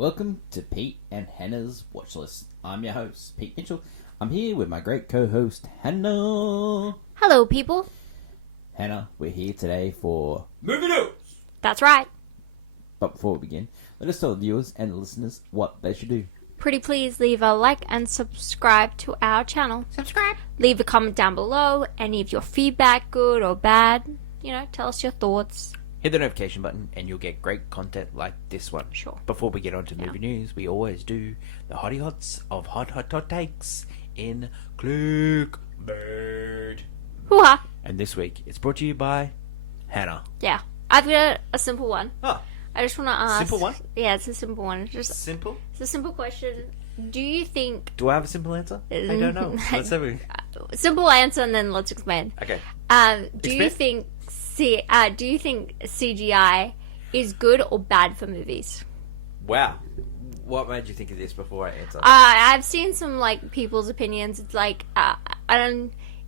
Welcome to Pete and Hannah's Watch List. I'm your host, Pete Mitchell. I'm here with my great co-host, Hannah. Hello, people. Hannah, we're here today for Movie news! That's right. But before we begin, let us tell the viewers and the listeners what they should do. Pretty please leave a like and subscribe to our channel. Subscribe. Leave a comment down below. Any of your feedback, good or bad. Tell us your thoughts. Hit the notification button and you'll get great content like this one. Sure. Before we get on to movie news, we always do the hottie hots of hot takes in Clickbait. Hoo-ha. And this week, it's brought to you by Hannah. Yeah. I've got a simple one. Oh, I just want to ask. simple one? Yeah, it's a simple one. Simple? It's a simple question. Do you think... Do I have a simple answer? I don't know. Let's have a... Simple answer and then let's explain. Okay. Do you think CGI is good or bad for movies? Wow. What made you think of this before I answer? I've seen some people's opinions. It's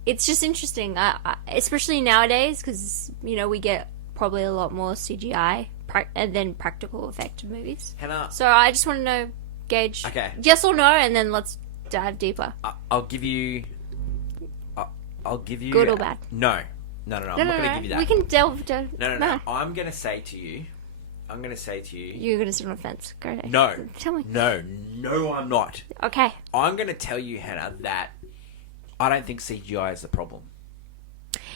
it's just interesting, especially nowadays because we get probably a lot more CGI and then practical effect movies. Hannah. So I just want to know, gauge, Okay. yes or no, and then let's dive deeper. I'll give you... Good or bad? No. I'm not going to give you that. We can delve down. No. I'm going to say to you... You're going to sit on the fence. Go ahead. No. Tell me. No, I'm not. Okay. I'm going to tell you, Hannah, that I don't think CGI is the problem.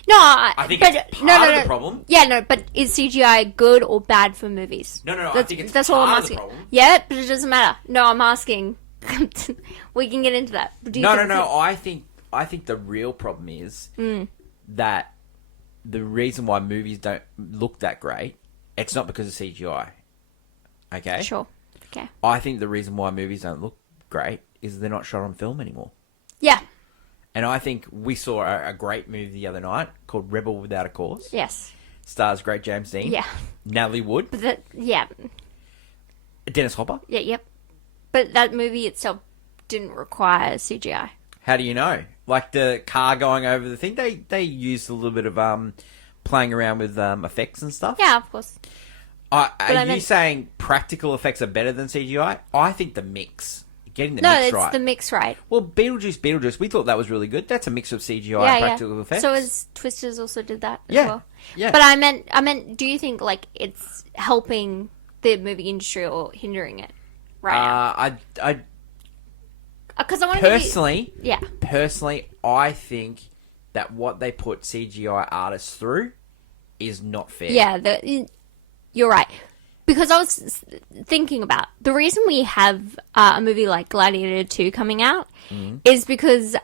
No, I think it's part of the problem. Yeah, no, but is CGI good or bad for movies? No, I think it's that's part all I'm of asking. the problem. Yeah, but it doesn't matter. No, I'm asking. We can get into that. No. I think the real problem is that the reason why movies don't look that great, it's not because of CGI. Okay? Sure. Okay. I think the reason why movies don't look great is they're not shot on film anymore. Yeah. And I think we saw a great movie the other night called Rebel Without a Cause. Yes. Stars great James Dean. Yeah. Natalie Wood. But yeah. Dennis Hopper. Yeah, yep. But that movie itself didn't require CGI. How do you know? Like the car going over the thing, they used a little bit of playing around with effects and stuff. Yeah, of course. Are you saying practical effects are better than CGI? I think the mix. Getting the no, mix it's right. the mix right. Well, Beetlejuice, we thought that was really good. That's a mix of CGI and practical effects. So as Twisters also did that as Yeah. well. Yeah. But I meant, do you think it's helping the movie industry or hindering it right now? I Because I want personally, yeah. Personally, I think that what they put CGI artists through is not fair. Yeah, you're right. Because I was thinking about the reason we have a movie like Gladiator 2 coming out is because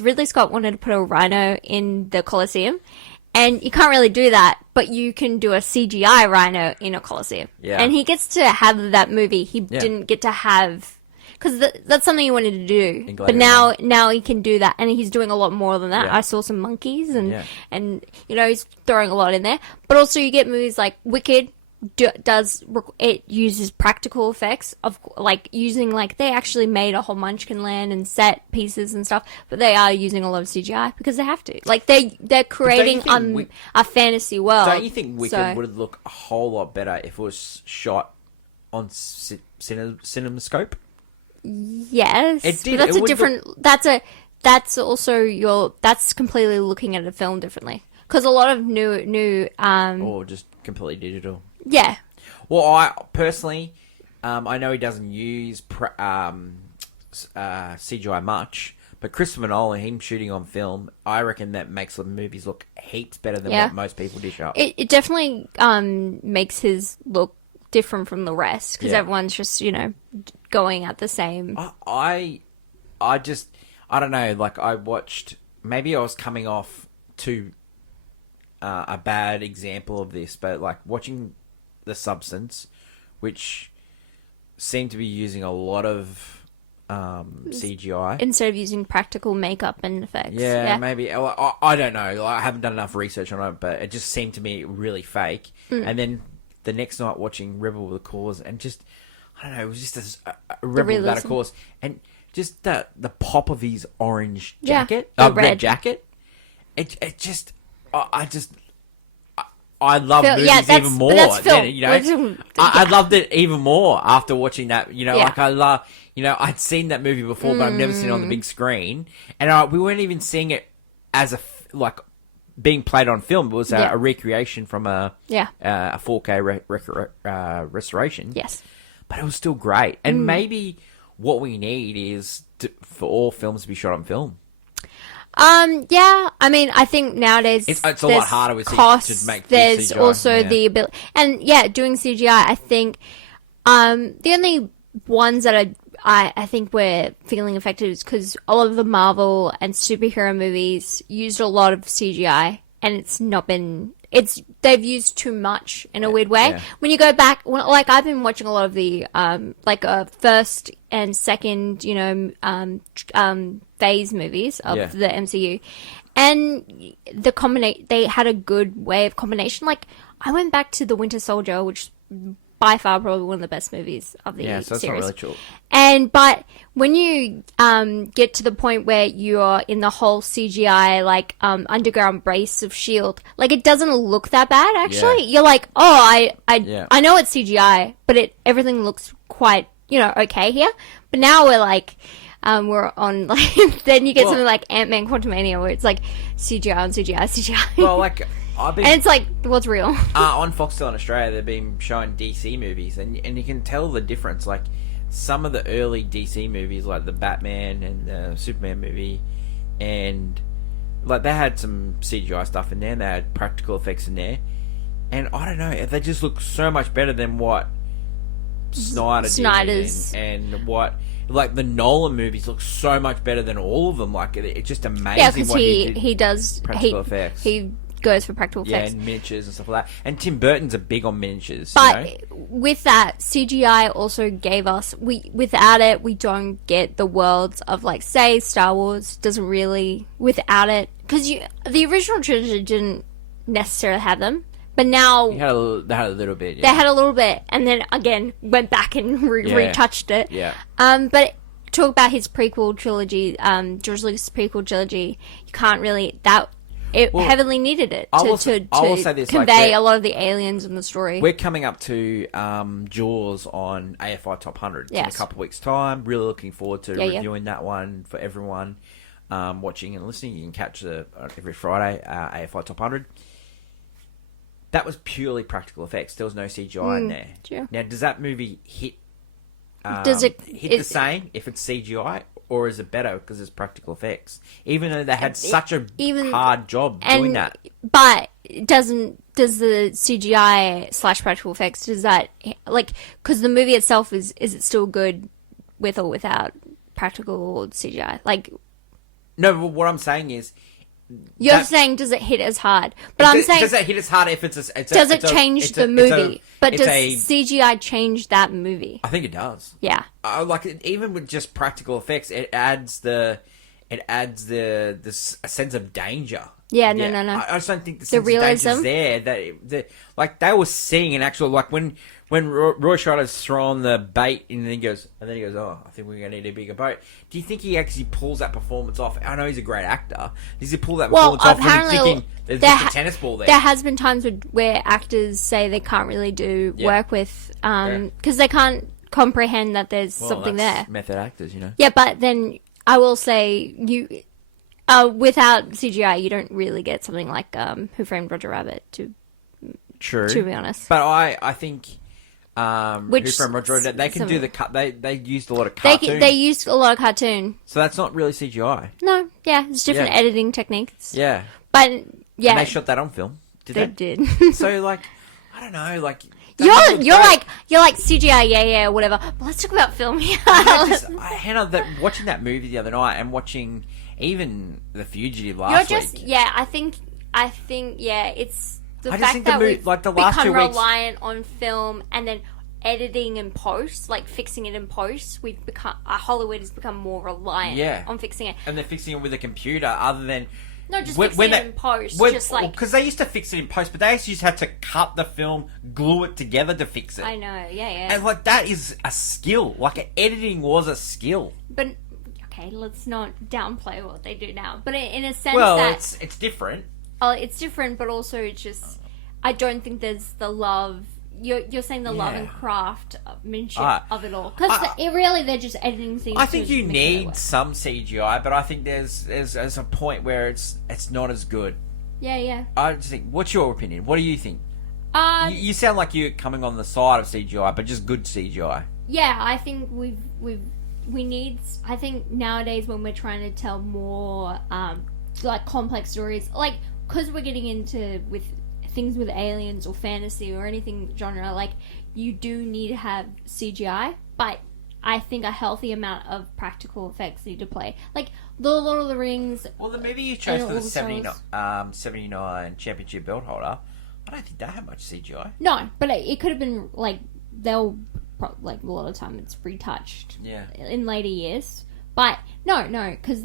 Ridley Scott wanted to put a rhino in the Colosseum, and you can't really do that, but you can do a CGI rhino in a Colosseum. Yeah. And he gets to have that movie. He didn't get to have. Because that's something he wanted to do, but now he can do that, and he's doing a lot more than that. Yeah. I saw some monkeys, and he's throwing a lot in there. But also, you get movies like Wicked. It uses practical effects of using they actually made a whole Munchkin land and set pieces and stuff, but they are using a lot of CGI because they have to. They're creating a fantasy world. Don't you think Wicked would look a whole lot better if it was shot on CinemaScope? Yes, it did. But that's it a different. That's also that's completely looking at a film differently because a lot of new or just completely digital. Yeah. Well, I personally, I know he doesn't use CGI much, but Christopher Nolan, him shooting on film, I reckon that makes the movies look heaps better than what most people dish up. It definitely makes his look different from the rest because everyone's just going at the same. I don't know. I watched. Maybe I was coming off to a bad example of this, but watching The Substance, which seemed to be using a lot of CGI instead of using practical makeup and effects. Yeah. Maybe. I don't know. I haven't done enough research on it, but it just seemed to me really fake. And then the next night watching Rebel with a Cause, and just I don't know, it was just a Rebel without a Cause, and just the pop of his orange jacket, the red jacket. It just I love Film- movies yeah, that's- even but more. that's film. Than, you know, We're talking- I yeah. loved it even more after watching that. You know, Yeah. like I love. You know, I'd seen that movie before, but I've never seen it on the big screen, and we weren't even seeing it as like being played on film. It was Yeah. a recreation from a 4K restoration. Yes. But it was still great, and maybe what we need is for all films to be shot on film. Yeah, I mean, I think nowadays It's a lot there's harder with costs. to make There's CGI, also yeah. the ability, and doing CGI. I think the only ones that I think we're feeling affected is because all of the Marvel and superhero movies used a lot of CGI, and it's not been. They've used too much in a weird way. Yeah. When you go back, like I've been watching a lot of the first and second, phase movies of the MCU, and they had a good way of combination. Like I went back to the Winter Soldier, which by far probably one of the best movies of the So that's series. not really true. But when you get to the point where you're in the whole CGI underground base of Shield, like it doesn't look that bad actually. Yeah. You're like, oh, I know it's CGI, but everything looks quite okay here. But now we're like. We're on then you get something like Ant-Man Quantumania where it's like CGI on CGI CGI. Well, like I've been and it's like what's real? on Foxtel in Australia, they've been showing DC movies, and you can tell the difference. Like some of the early DC movies, like the Batman and the Superman movie, and like they had some CGI stuff in there, and they had practical effects in there, and I don't know, they just look so much better than what Snyder's did, and what. Like the Nolan movies look so much better than all of them. Like it's just amazing. Yeah, because what he did. he does practical effects. He goes for practical effects. And miniatures and stuff like that. And Tim Burton's a big on miniatures. But with that, CGI also gave us without it, we don't get the worlds of say Star Wars doesn't really without it because the original trilogy didn't necessarily have them. But now they had a little bit. Yeah. They had a little bit, and then again went back and retouched it. Yeah. But talk about his prequel trilogy, George Lucas' prequel trilogy. You can't really heavily needed it I will say this, convey a lot of the aliens in the story. We're coming up to Jaws on AFI Top 100 in a couple of weeks' time. Really looking forward to reviewing that one for everyone watching and listening. You can catch every Friday AFI Top 100. That was purely practical effects. There was no CGI in there. Sure. Now, does that movie hit? Does it hit the same if it's CGI, or is it better because it's practical effects? Even though they had such a hard job doing that. But does the CGI / practical effects does that because the movie itself is it still good with or without practical CGI? No, but what I'm saying is. You're saying does it hit as hard? But I'm saying does it hit as hard if it's does it change the movie? But does CGI change that movie? I think it does. Yeah. Even with just practical effects, it adds the sense of danger. Yeah, no. I just don't think the sense realism of danger is there. They were seeing an actual when Roy Scheider's throwing the bait and then he goes, oh, I think we're going to need a bigger boat. Do you think he actually pulls that performance off? I know he's a great actor. Does he pull that performance off when he's thinking there's just a tennis ball there? There has been times where actors say they can't really do work with because they can't comprehend that there's something there. Method actors, Yeah, but then I will say without CGI, you don't really get something like Who Framed Roger Rabbit. True. To be honest, but I think. Who Framed Roger Rabbit, they can do the cut. They used a lot of cartoon. They used a lot of cartoon. So that's not really CGI. No, it's different editing techniques. Yeah, but and they shot that on film. They did. So I don't know, you're like CGI, whatever. But let's talk about film here. Hannah, watching that movie the other night and watching even The Fugitive last week. I think it's. The I fact think that we've the last become 2 weeks reliant on film and then editing and post, fixing it in post, Hollywood has become more reliant on fixing it. And they're fixing it with a computer other than... No, just fixing it in post. Because they used to fix it in post, but they actually just had to cut the film, glue it together to fix it. I know, yeah. And that is a skill. Editing was a skill. But, okay, let's not downplay what they do now. But in a sense it's different. Oh, it's different, but also it's just... I don't think there's the love. You're saying the love and craftsmanship of it all, because they're just editing scenes. I think you need some CGI, but I think there's a point where it's not as good. Yeah. I just think. What's your opinion? What do you think? You sound like you're coming on the side of CGI, but just good CGI. Yeah, I think we need. I think nowadays when we're trying to tell more like complex stories, like because we're getting into with things with aliens or fantasy or anything genre, like you do need to have CGI, but I think a healthy amount of practical effects need to play. Like the Lord of the Rings. Well, the movie you chose for the 79 championship belt holder, I don't think they have much CGI. No, but it could have been like like a lot of time it's retouched. Yeah. In later years, but no, because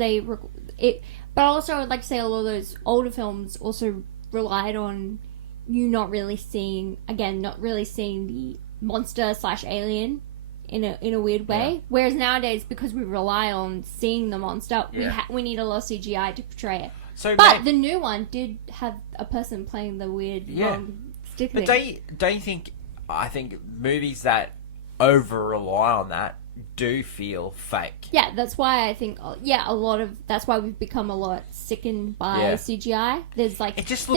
But also, I'd like to say a lot of those older films also relied on you not really seeing the monster / alien in a weird way. Yeah. Whereas nowadays, because we rely on seeing the monster, we need a lot of CGI to portray it. But the new one did have a person playing the weird long stick thing. But don't you think? I think movies that over rely on that do feel fake. Yeah, that's why I think that's why we've become a lot sickened by CGI. There's like it just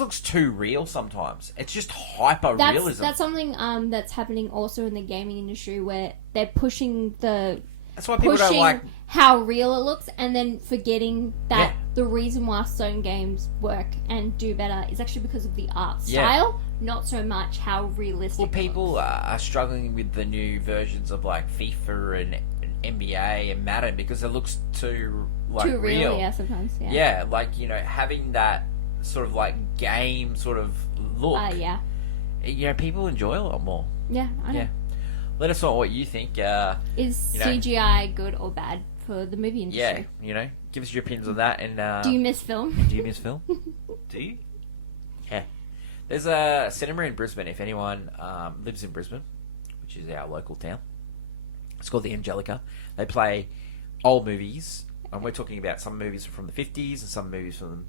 looks too real sometimes. It's just hyper realism. That's something that's happening also in the gaming industry, where they're pushing that's why people don't like how real it looks, and then forgetting that the reason why certain games work and do better is actually because of the art style, not so much how realistic. Well, people are struggling with the new versions of like FIFA and NBA and Madden because it looks too real. Yeah, sometimes. Yeah. Yeah, like having that sort of like game sort of look. People enjoy a lot more. Yeah, I know. Yeah. Let us know what you think. Is CGI good or bad for the movie industry? Yeah, give us your opinions on that. And do you miss film? Do you miss film? Do you? Yeah. There's a cinema in Brisbane. If anyone lives in Brisbane, which is our local town, it's called the Angelica. They play old movies, and we're talking about some movies from the 50s and some movies from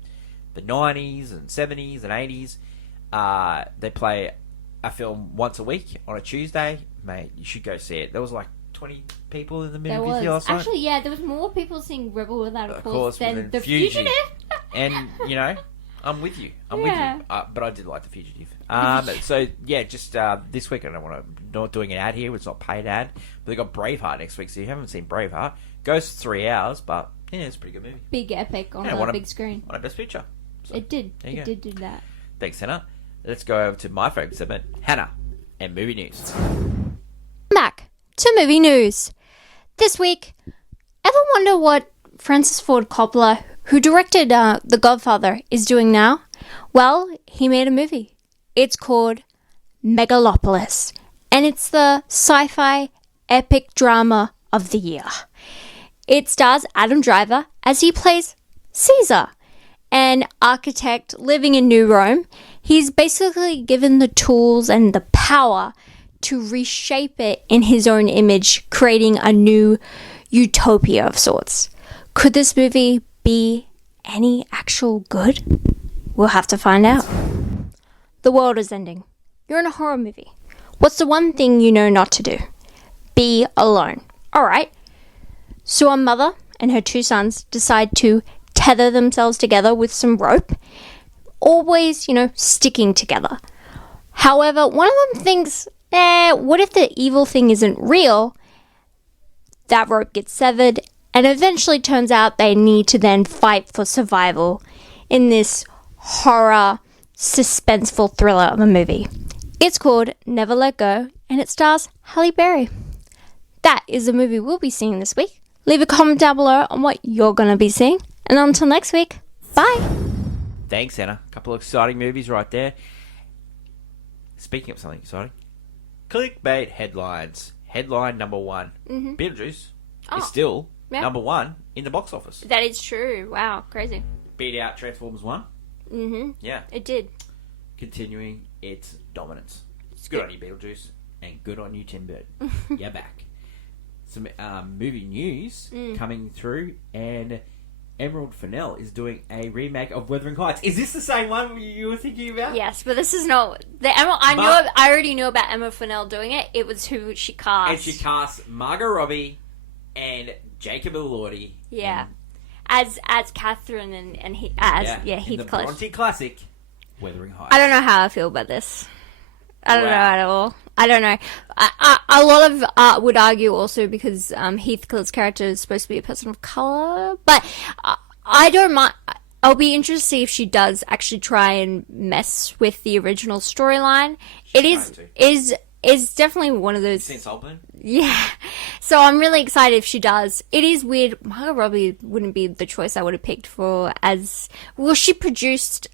the 90s and 70s and 80s. They play a film once a week on a Tuesday. Mate, you should go see it. There was like 20 people in the movie last night. Actually, there was more people seeing Rebel Without a Cause than The Fugitive. And, I'm with you. With you. But I did like The Fugitive. So, just this week, not doing an ad here. It's not a paid ad. But they got Braveheart next week. So if you haven't seen Braveheart, goes 3 hours, but it's a pretty good movie. Big epic on a big screen. Won a Best Picture. So, it did. It did do that. Thanks, Hannah. Let's go over to my favourite segment, Hannah and Movie News. Back to movie news. This week, ever wonder what Francis Ford Coppola, who directed The Godfather, is doing now? Well, he made a movie. It's called Megalopolis, and it's the sci-fi epic drama of the year. It stars Adam Driver as he plays Caesar, an architect living in New Rome. He's basically given the tools and the power to reshape it in his own image, creating a new utopia of sorts. Could this movie be any actual good? We'll have to find out. The world is ending. You're in a horror movie. What's the one thing you know not to do? Be alone. Alright. So a mother and her 2 sons decide to tether themselves together with some rope, always, sticking together. However, one of them thinks, what if the evil thing isn't real? That rope gets severed, and eventually turns out they need to then fight for survival in this horror, suspenseful thriller of a movie. It's called Never Let Go, and it stars Halle Berry. That is the movie we'll be seeing this week. Leave a comment down below on what you're going to be seeing. And until next week, bye! Thanks, Anna. A couple of exciting movies right there. Speaking of something exciting, clickbait headlines. Headline number 1. Beetlejuice is still number 1 in the box office. That is true. Wow, crazy. Beat out Transformers 1. Yeah. It did. Continuing its dominance. It's good on you, Beetlejuice. And good on you, Tim Burton. You're back. Some movie news coming through, and Emerald Fennell is doing a remake of Wuthering Heights. Is this the same one you were thinking about? Yes, but this is not the Emma. I already knew about Emma Fennell doing it. It was who she cast, And she cast Margot Robbie and Jacob Elordi. Yeah, as Catherine and he Heathcliff. In the Bronte classic, Wuthering Heights. I don't know how I feel about this. I don't know at all. I don't know. A lot of art would argue also because Heathcliff's character is supposed to be a person of color, but I don't mind. I'll be interested to see if she does actually try and mess with the original storyline. It is definitely one of those. You seen Saltburn? Yeah. So I'm really excited if she does. It is weird. Margot Robbie wouldn't be the choice I would have picked for as well. She produced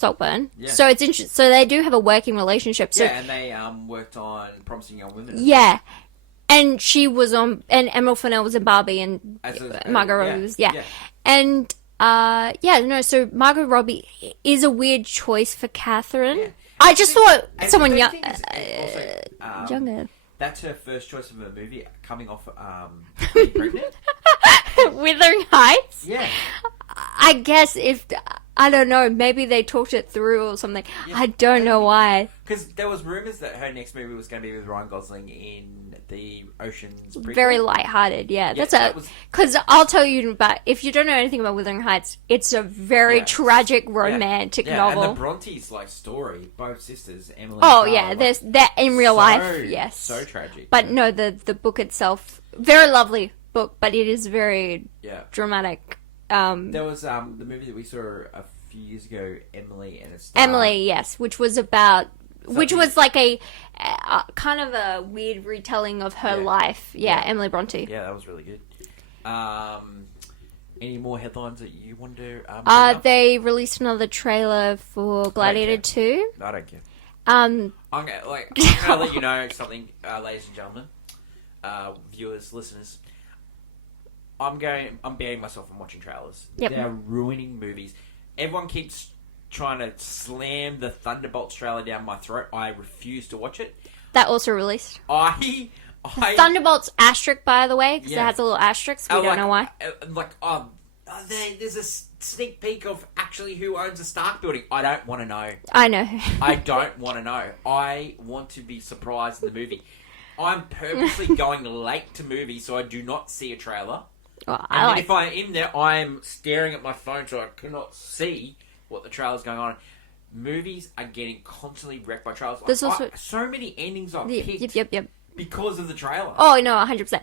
Saltburn. Yeah. So it's interesting. So they do have a working relationship. So, yeah, and they worked on Promising Young Women. Yeah. And she was on, and Emerald Fennell was in Barbie, and Margot Robbie was, And, so Margot Robbie is a weird choice for Catherine. Yeah. I just thought someone younger. That's her first choice of a movie coming off being pregnant. Wuthering Heights? Yeah. I guess I don't know, maybe they talked it through or something. Yeah, I don't know why. Because there was rumours that her next movie was going to be with Ryan Gosling in the Ocean's prequel. Very lighthearted, yeah. Because I'll tell you about, if you don't know anything about Wuthering Heights, it's a very tragic romantic novel. And the Brontes' story, both sisters, Emily. Oh yeah, there's that in real life, yes. So tragic. But no, the book itself, very lovely book, but it is very dramatic. There was the movie that we saw a few years ago, Emily, and it's Emily, yes, which was about. Which was like a kind of a weird retelling of her life. Yeah, Emily Bronte. Yeah, that was really good. Any more headlines that you want to they released another trailer for Gladiator 2. I don't care. I'm gonna let you know something, ladies and gentlemen, viewers, listeners. I'm banning myself from watching trailers. Yep. They're ruining movies. Everyone keeps trying to slam the Thunderbolts trailer down my throat. I refuse to watch it. That also released. Thunderbolts asterisk, by the way, because it has a little asterisk. We don't know why. There's a sneak peek of actually who owns the Stark building. I don't want to know. I know. I don't want to know. I want to be surprised in the movie. I'm purposely going late to movies so I do not see a trailer. Well, if I'm in there, I'm staring at my phone so I cannot see what the trailer's going on. Movies are getting constantly wrecked by trailers. There's also so many endings I've picked because of the trailer. Oh, no, 100%.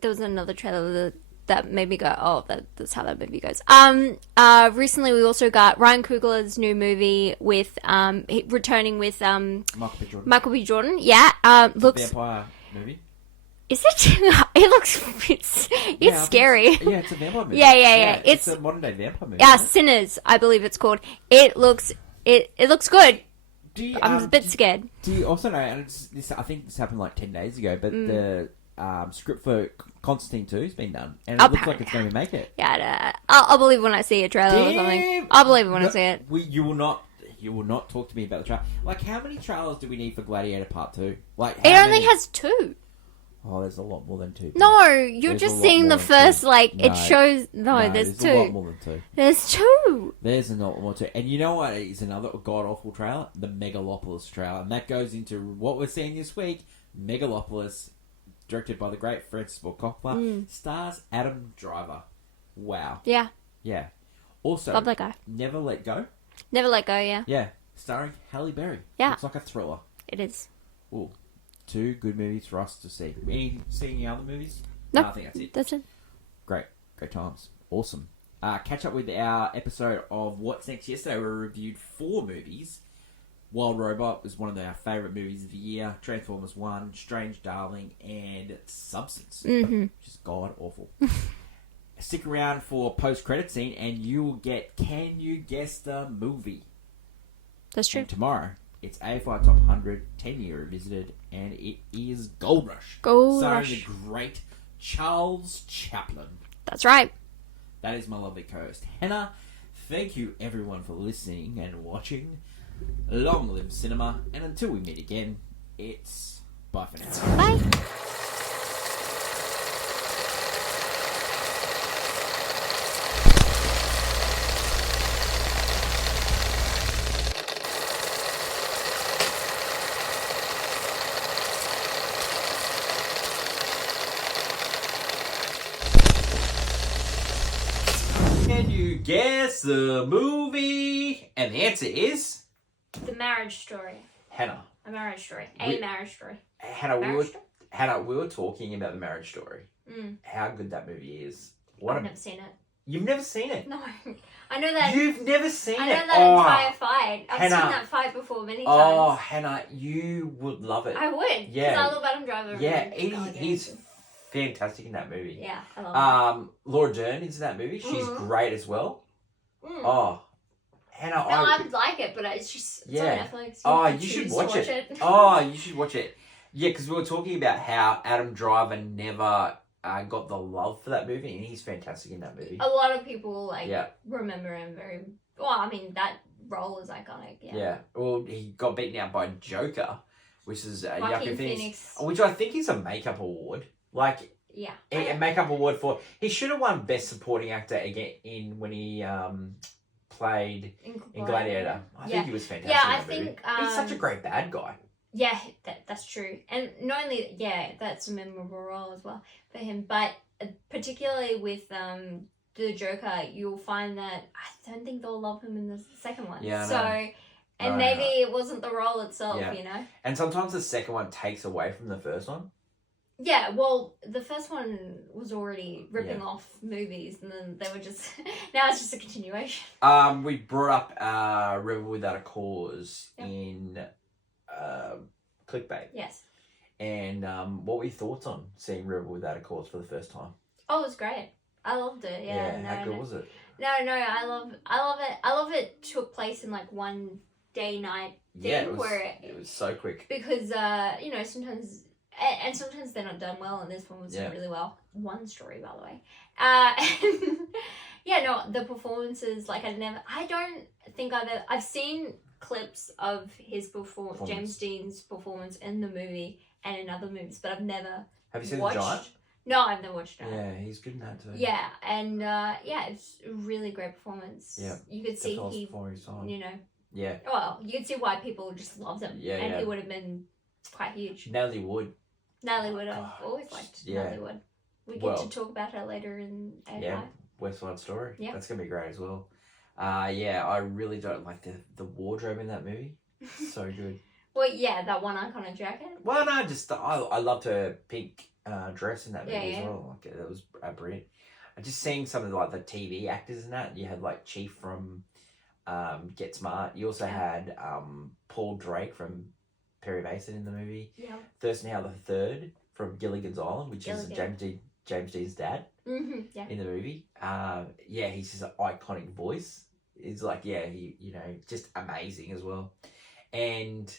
There was another trailer that made me go, oh, that's how that movie goes. Recently we also got Ryan Coogler's new movie with, returning with, Michael B. Jordan. Yeah, looks... Vampire movie? Is it? It looks... It's scary. It's a vampire movie. Yeah. It's a modern day vampire movie. Yeah, Sinners, I believe it's called. It looks good. I'm a bit scared. Do you also know, and I think this happened 10 days ago, but the script for Constantine 2 has been done, and it looks like it's going to make it. Yeah, I'll believe when I see a trailer or something. I'll believe it when I see it. You will not talk to me about the trailer. How many trailers do we need for Gladiator Part 2? It only has 2. Oh, there's a lot more than 2. No, you're just seeing the first, it shows... No, there's 2. There's a lot more than 2. There's 2. There's a lot more too. And you know what is another god-awful trailer? The Megalopolis trailer. And that goes into what we're seeing this week. Megalopolis, directed by the great Francis Ford Coppola, stars Adam Driver. Wow. Yeah. Yeah. Also, love that guy. Never Let Go. Never Let Go, yeah. Yeah. Starring Halle Berry. Yeah. Looks like a thriller. It is. Ooh. 2 good movies for us to see. Seeing any other movies? No, I think that's it. That's it. Great times. Awesome. Catch up with our episode of What's Next yesterday. We reviewed 4 movies. Wild Robot was one of our favourite movies of the year. Transformers 1, Strange Darling, and Substance, which is god awful. Stick around for post-credit scene, and you will get Can You Guess the Movie? That's true. And tomorrow, it's AFI Top 100, 10-year revisited, and it is Gold Rush. Starring the great Charles Chaplin. That's right. That is my lovely co-host, Hannah. Thank you, everyone, for listening and watching. Long live cinema, and until we meet again, it's bye for now. Bye. Can you guess the movie? And the answer is The Marriage Story. Hannah. A Marriage Story. A Marriage Story. Hannah, we were talking about The Marriage Story. Mm. How good that movie is. I've never seen it. You've never seen it? No. I know that. You've never seen it? I know that entire fight. I've Hannah. seen that fight before many times. Oh, Hannah, you would love it. I would. Yeah. Because I love Adam Driver. Yeah, he's fantastic in that movie. Yeah, I love Laura Dern is in that movie. She's great as well. Mm. Oh, Hannah, no, I would like it, but it's just it's on Netflix. You should watch it. Oh, you should watch it. Yeah, because we were talking about how Adam Driver never got the love for that movie, and he's fantastic in that movie. A lot of people remember him very well. I mean, that role is iconic. Yeah. Yeah. Well, he got beaten out by Joker, which is Joaquin Phoenix, which I think is a makeup award. Like, a makeup award for. He should have won Best Supporting Actor again when he played in Gladiator. I think he was fantastic. Yeah, in I that think movie. He's such a great bad guy. Yeah, that's true. And not only, that's a memorable role as well for him, but particularly with the Joker, you'll find that I don't think they'll love him in the second one. Yeah, maybe it wasn't the role itself, you know? And sometimes the second one takes away from the first one. Yeah, well, the first one was already ripping off movies, and then they were just... now it's just a continuation. We brought up Rebel Without a Cause in... Clickbait. Yes. And what were your thoughts on seeing Rebel Without a Cause for the first time? Oh, it was great. I loved it. How good was it? No, I love it. I love it took place in like one day night thing. Yeah, it was so quick. Because sometimes sometimes they're not done well, and this one was done really well. One story, by the way. The performances, like I don't think I've seen clips of his performance, James Dean's performance in the movie and in other movies, but I've never Have you seen watched... The Giant? No, I've never watched it. Yeah, he's good in that too. Yeah, and it's a really great performance. Yeah, you could see he, Yeah. Well, you could see why people just loved him. Yeah, and he would have been quite huge. Natalie Wood. Natalie Wood, I've always liked Natalie Wood. We get to talk about her later in AFI. Yeah, West Side Story. Yeah, that's gonna be great as well. I really don't like the wardrobe in that movie. So good. Well, that one iconic jacket. Well, no, I loved her pink dress in that movie as well. Like, that was brilliant. Just seeing some of the TV actors in that. You had like Chief from Get Smart. You also had Paul Drake from Perry Mason in the movie. Yeah. Thurston Howell III from Gilligan's Island, which is James Dean's dad in the movie. He's just an iconic voice. It's like, he, just amazing as well. And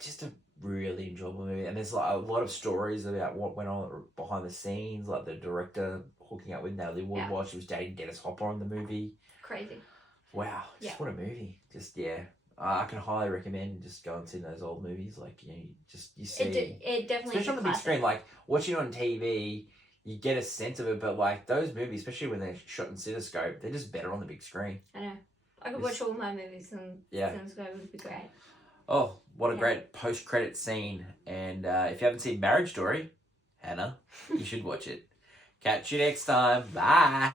just a really enjoyable movie. And there's like a lot of stories about what went on behind the scenes, like the director hooking up with Natalie Wood while she was dating Dennis Hopper in the movie. Crazy. Wow. Just what a movie. Just, I can highly recommend just going and seeing those old movies. Like, you see... It definitely especially on the big screen. Like, watching it on TV, you get a sense of it, but like, those movies, especially when they're shot in Cinescope, they're just better on the big screen. I know. I could watch all my movies on Cinescope. It would be great. Oh, what a great post-credit scene. And if you haven't seen Marriage Story, Hannah, you should watch it. Catch you next time. Bye.